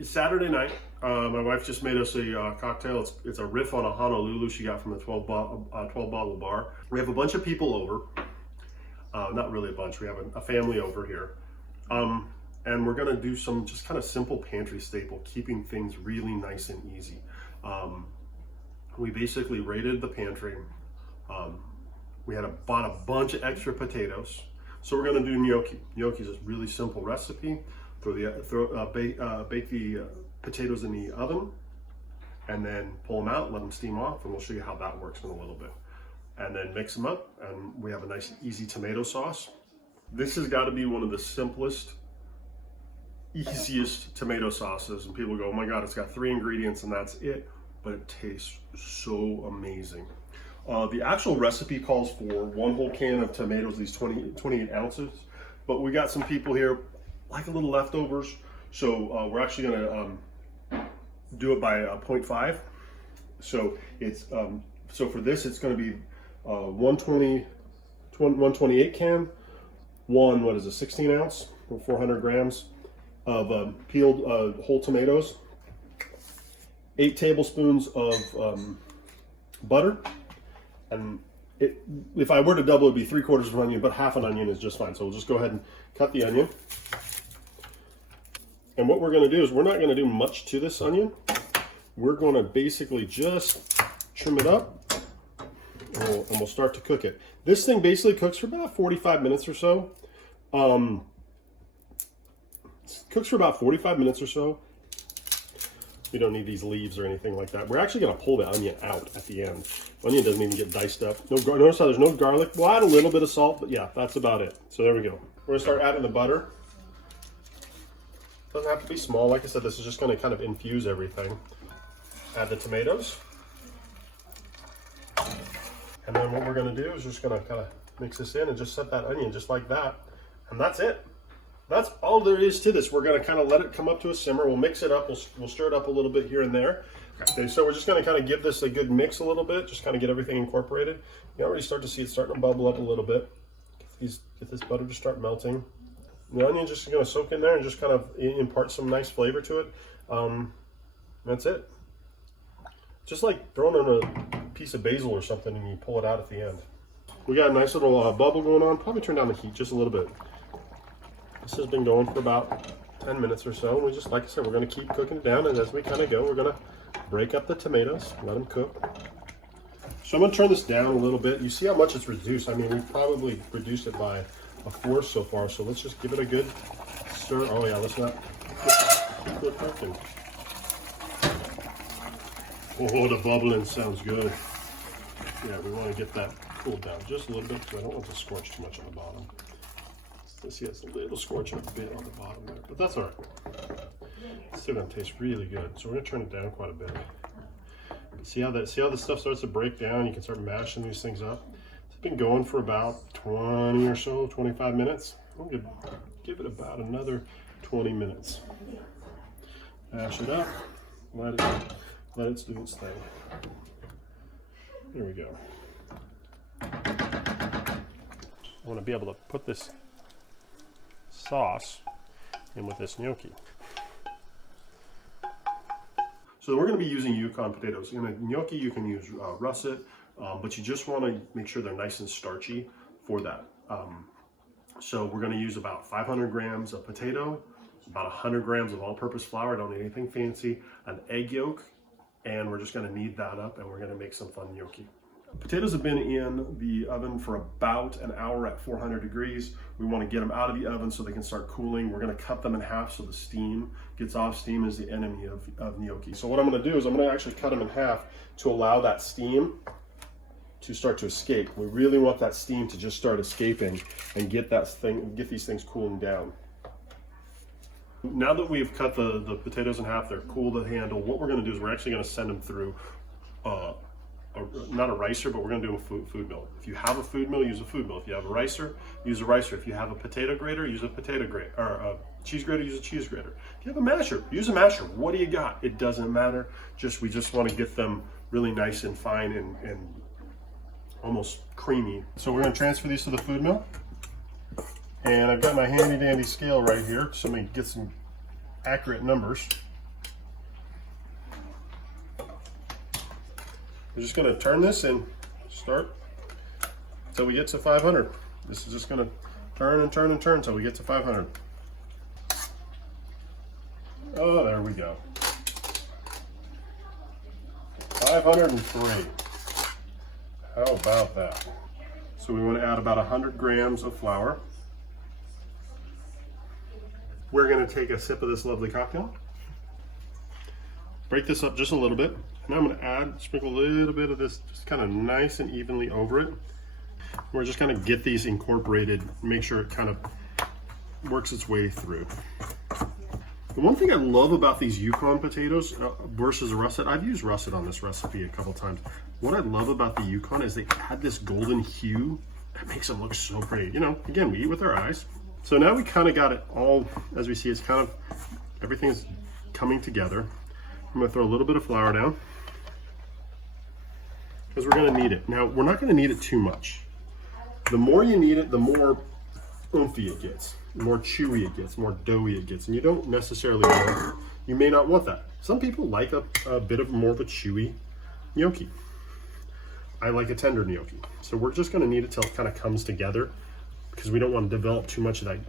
It's Saturday night. My wife just made us a cocktail. It's a riff on a Honolulu she got from the 12 bottle bar. We have a bunch of people over. Not really a bunch. We have a family over here. And we're gonna do some just kind of simple pantry staple, keeping things really nice and easy. We basically raided the pantry. We had bought a bunch of extra potatoes. So we're gonna do gnocchi. Gnocchi is a really simple recipe. Bake the potatoes in the oven and then pull them out, let them steam off, and we'll show you how that works in a little bit. And then mix them up, and we have a nice easy tomato sauce. This has got to be one of the simplest, easiest tomato sauces, and people go, oh my God, it's got 3 ingredients and that's it, but it tastes so amazing. The actual recipe calls for 1 whole can of tomatoes, these 28 ounces, but we got some people here like a little leftovers, so we're actually gonna do it by 0.5. So it's so for this it's gonna be 128 can, what is it, 16 ounce or 400 grams of peeled whole tomatoes, 8 tablespoons of butter, and if I were to double, it'd be 3/4 of an onion, but half an onion is just fine. So we'll just go ahead and cut the onion. And what we're going to do is we're not going to do much to this onion. We're going to basically just trim it up, and we'll start to cook it. This thing basically cooks for about 45 minutes or so. Cooks for about 45 minutes or so. We don't need these leaves or anything like that. We're actually going to pull the onion out at the end. Onion doesn't even get diced up. Notice how there's no garlic. We'll add a little bit of salt, but yeah, that's about it. So there we go. We're going to start adding the butter. Doesn't have to be small. Like I said, this is just going to kind of infuse everything. Add the tomatoes. And then what we're going to do is just going to kind of mix this in and just set that onion just like that. And that's it. That's all there is to this. We're going to kind of let it come up to a simmer. We'll mix it up. We'll stir it up a little bit here and there. Okay, so we're just going to kind of give this a good mix a little bit, just kind of get everything incorporated. You already start to see it starting to bubble up a little bit. Get this butter to start melting. The onion's just going to soak in there and just kind of impart some nice flavor to it. That's it. Just like throwing in a piece of basil or something and you pull it out at the end. We got a nice little bubble going on. Probably turn down the heat just a little bit. This has been going for about 10 minutes or so. We just, like I said, we're going to keep cooking it down, and as we kind of go, we're going to break up the tomatoes, let them cook. So I'm going to turn this down a little bit. You see how much it's reduced. I mean, we've probably reduced it by 1/4 so far, so let's just give it a good stir. Oh yeah, let's not keep it cooking. Oh, the bubbling sounds good. Yeah, we want to get that cooled down just a little bit because I don't want to scorch too much on the bottom. See, it's a little scorching a bit on the bottom there, but that's all right. It's still gonna taste really good. So we're gonna turn it down quite a bit. See how this stuff starts to break down? You can start mashing these things up. It's been going for about 20 or so, 25 minutes. I'm gonna give it about another 20 minutes. Mash it up, let it do its thing. There we go. I want to be able to put this sauce in with this gnocchi. So we're going to be using Yukon potatoes. In a gnocchi you can use russet, but you just want to make sure they're nice and starchy for that. So we're going to use about 500 grams of potato, about 100 grams of all-purpose flour, don't need anything fancy, an egg yolk, and we're just going to knead that up and we're going to make some fun gnocchi. Potatoes have been in the oven for about an hour at 400 degrees. We want to get them out of the oven so they can start cooling. We're going to cut them in half so the steam gets off. Steam is the enemy of gnocchi. So what I'm going to do is I'm going to actually cut them in half to allow that steam to start to escape. We really want that steam to just start escaping and get these things cooling down. Now that we've cut the potatoes in half, they're cool to handle. What we're going to do is we're actually going to send them through not a ricer, but we're going to do a food mill. If you have a food mill, use a food mill. If you have a ricer, use a ricer. If you have a potato grater, use a potato grater. Or a cheese grater, use a cheese grater. If you have a masher, use a masher. What do you got? It doesn't matter. We just want to get them really nice and fine and almost creamy. So we're going to transfer these to the food mill. And I've got my handy dandy scale right here, so let me get some accurate numbers. We're just gonna turn this and start until we get to 500. This is just gonna turn and turn and turn until we get to 500. Oh, there we go. 503. How about that? So we want to add about 100 grams of flour. We're going to take a sip of this lovely cocktail. Break this up just a little bit. Now I'm going to sprinkle a little bit of this just kind of nice and evenly over it. We're just going to get these incorporated, make sure it kind of works its way through. The one thing I love about these Yukon potatoes versus russet, I've used russet on this recipe a couple times. What I love about the Yukon is they add this golden hue that makes them look so pretty. You know, again, we eat with our eyes. So now we kind of got it all, as we see, it's kind of, everything is coming together. I'm gonna throw a little bit of flour down because we're gonna need it. Now, we're not gonna need it too much. The more you need it, the more oomphy it gets. The more chewy it gets, more doughy it gets, and you don't necessarily want, you may not want that. Some people like a bit of more of a chewy gnocchi. I like a tender gnocchi. So we're just gonna need it till it kind of comes together because we don't want to develop too much of that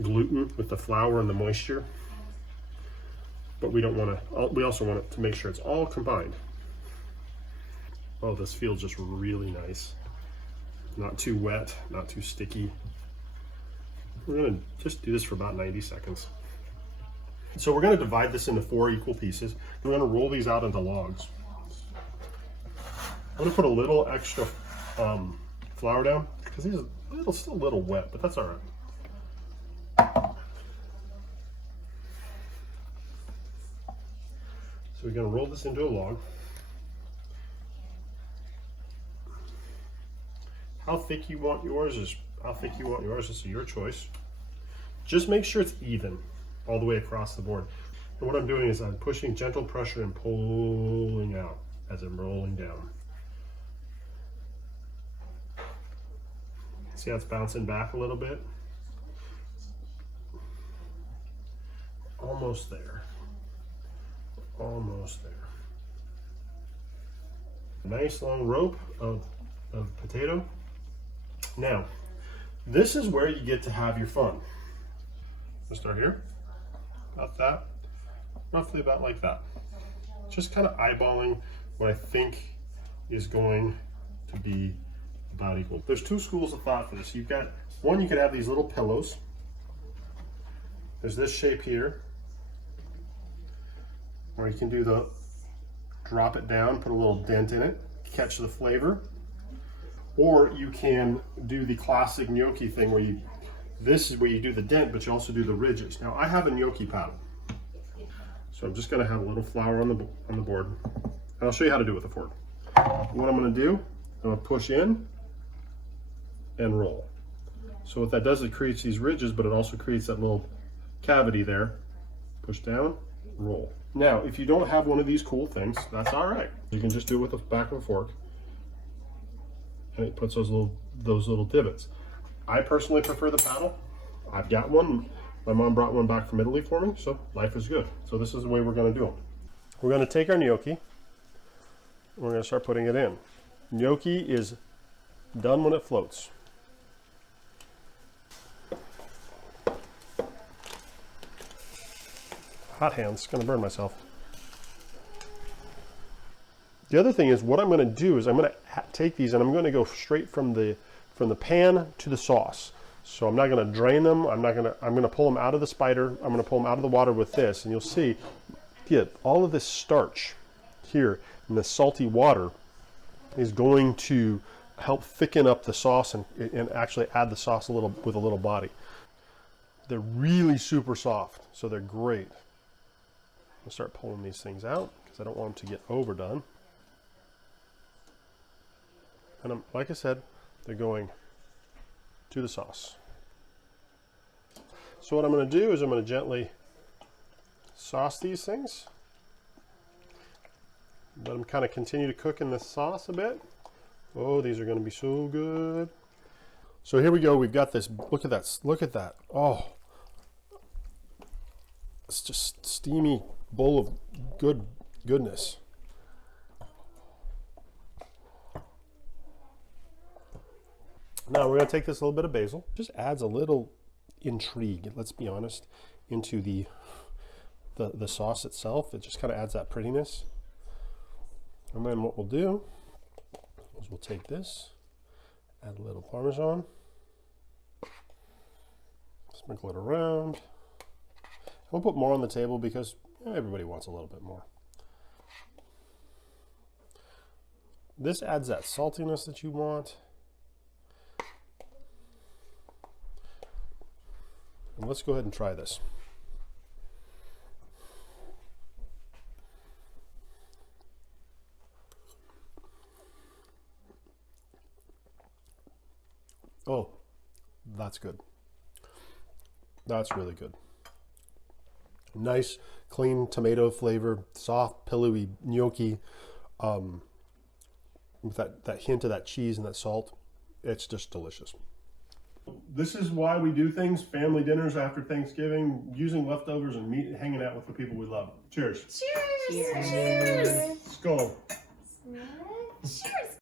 gluten with the flour and the moisture. But we don't want to, we also want it to make sure it's all combined. Oh, this feels just really nice. Not too wet, not too sticky. We're gonna just do this for about 90 seconds. So we're gonna divide this into 4 equal pieces. We're gonna roll these out into logs. I'm gonna put a little extra flour down because these are still a little wet, but that's all right. So we're gonna roll this into a log. How thick you want yours is your choice. Just make sure it's even all the way across the board. And what I'm doing is I'm pushing gentle pressure and pulling out as I'm rolling down. See how it's bouncing back a little bit? Almost there. Almost there. Nice long rope of potato. Now, this is where you get to have your fun. Let's start here, about that, roughly about like that. Just kind of eyeballing what I think is going to be about equal. There's 2 schools of thought for this. You've got one, you could have these little pillows. There's this shape here, where you can do the drop it down, put a little dent in it, catch the flavor. Or you can do the classic gnocchi thing where this is where you do the dent, but you also do the ridges. Now I have a gnocchi paddle. So I'm just gonna have a little flour on the board. And I'll show you how to do it with a fork. What I'm gonna do, I'm gonna push in and roll. So what that does, it creates these ridges, but it also creates that little cavity there. Push down, roll. Now, if you don't have one of these cool things, that's all right. You can just do it with the back of a fork. And it puts those little divots. I personally prefer the paddle. I've got one. My mom brought one back from Italy for me, so life is good. So this is the way we're gonna do them. We're gonna take our gnocchi, and we're gonna start putting it in. Gnocchi is done when it floats. Hot hands, gonna burn myself. The other thing is, what I'm going to do is I'm going to take these and I'm going to go straight from the pan to the sauce. So I'm not going to drain them. I'm going to pull them out of the spider. I'm going to pull them out of the water with this, and you'll see, all of this starch here in the salty water is going to help thicken up the sauce and actually add the sauce with a little body. They're really super soft, so they're great. I'll start pulling these things out because I don't want them to get overdone. And like I said, they're going to the sauce. So what I'm going to do is I'm going to gently sauce these things. Let them kind of continue to cook in the sauce a bit. Oh, these are going to be so good. So here we go. We've got this. Look at that. Look at that. Oh, it's just steamy bowl of goodness. Now we're going to take this little bit of basil. Just adds a little intrigue, let's be honest, into the sauce itself. It just kind of adds that prettiness. And then what we'll do is we'll take this, add a little Parmesan, sprinkle it around. We'll put more on the table because everybody wants a little bit more. This adds that saltiness that you want. And let's go ahead and try this. Oh, that's good. That's really good. Nice, clean tomato flavor, soft, pillowy gnocchi, with that hint of that cheese and that salt. It's just delicious. This is why we do things, family dinners after Thanksgiving, using leftovers and meat, hanging out with the people we love. Cheers. Cheers. Cheers. Skål. Cheers.